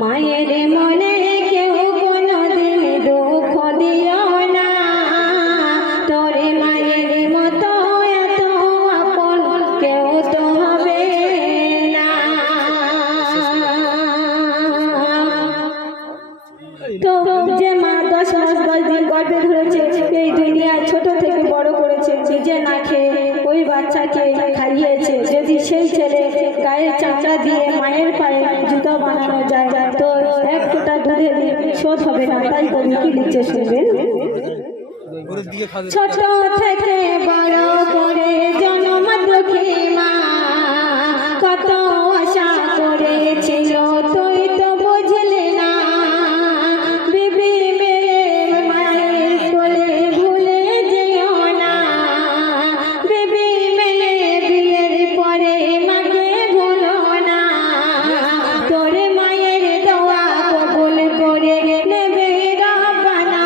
মায়ের মনে কেউ কোনোদিন দুঃখ দিও না, তোরে মায়ের মতো এত আপন কেউ তো হবে না। তো যে মা 10 মাস 10 দিন গর্ভে ধরেছে, এই দুনিয়া ছোট থেকে বড় করেছে, নিজে না খেয়ে ওই বাচ্চাকে খাইয়েছে, যদি সেই ছেলে গায়ের চামড়া দিয়ে মায়ের পায়ে জুতো বানানো যায় তো এক ফোঁটা দুধের শোধ হবে না। তাই কবি কি লিখছে শুনবেন। ছোট থেকে বড় করে জন্ম দুঃখী মা কত আশা করেছিল, তুই তো বুঝলি না। বিবি মেরে মায়ের কোলে ভুলে যেও না, বিবি মেরে বিয়ের পরে মাকে ভুলো না। তোর মায়ের দোয়া কবুল করে নেবে রব্বানা,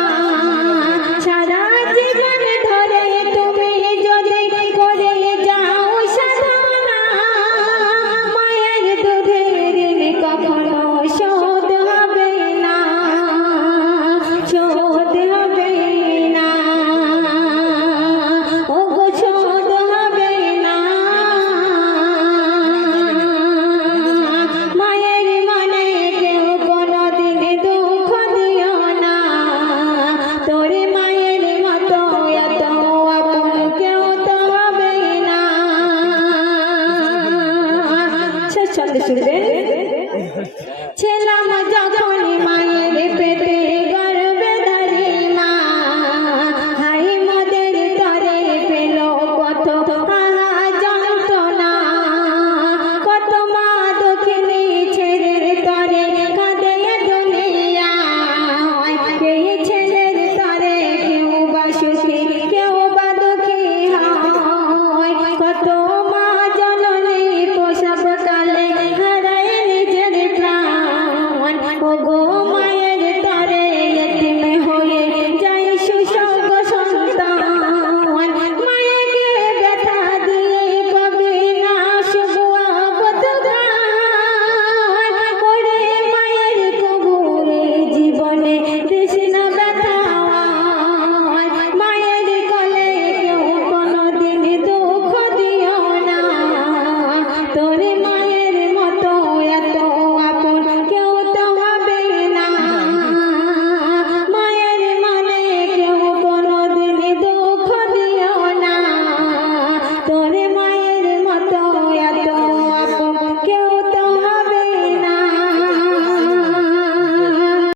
সারা জীবন ধরে তুমি যদি করে যাও সাধনা, মায়ের দুধের ঋণ কখনো শোধ হবে না, শোধ হবে না, ওগো শোধ হবে না। মায়ের মনে কেউ কোনোদিন দুঃখ দিও না, তোর মায়ের মতো এত আপন কেউ তো হবে না। শেষ ছন্দে শুনবেন। ছিলাম